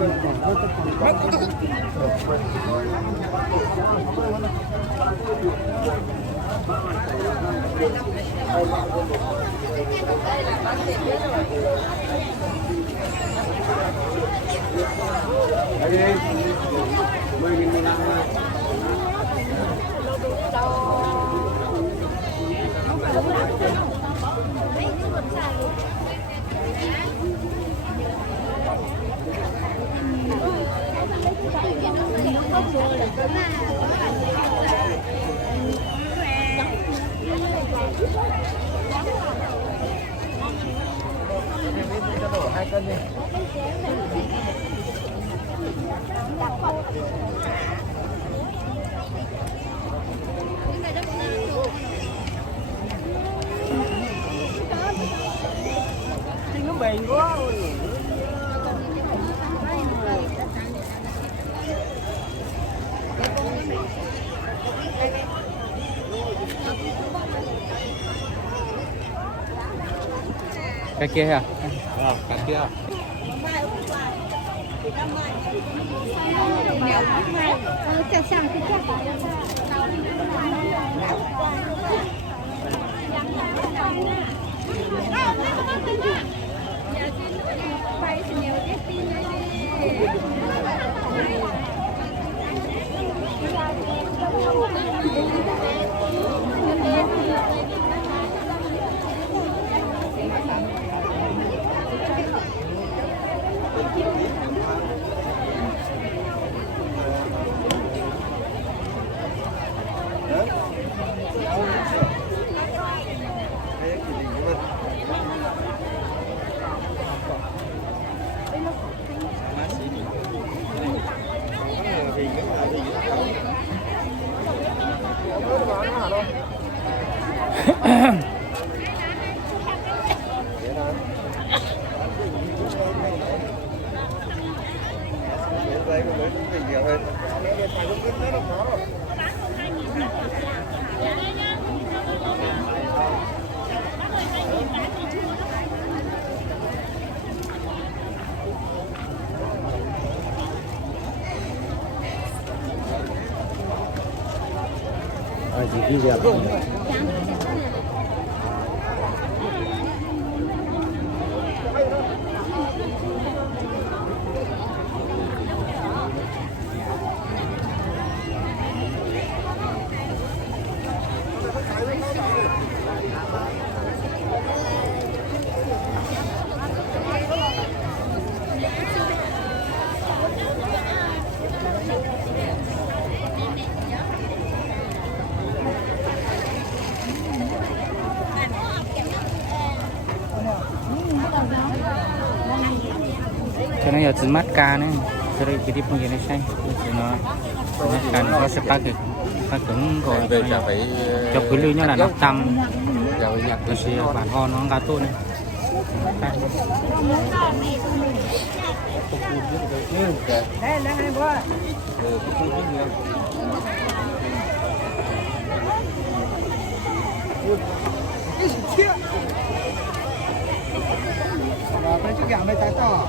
Đây 10.000 một năm. Hai cân đi. Nó bền quá. Cái kia hả? Cái kia. Chỉ ghi đẹp. Cho nên là từ mắt ca nữa, cho đây chỉ đi phong này xanh, thì nó mắt ca nó có sẽ phát cứng rồi Về chả phải cho cứ lưu nhau là nó tăng, chả phải nhặt rồi thì bản ho nó gà tốt này. Đây là hai bữa. Phải chứ gạo mới tái to.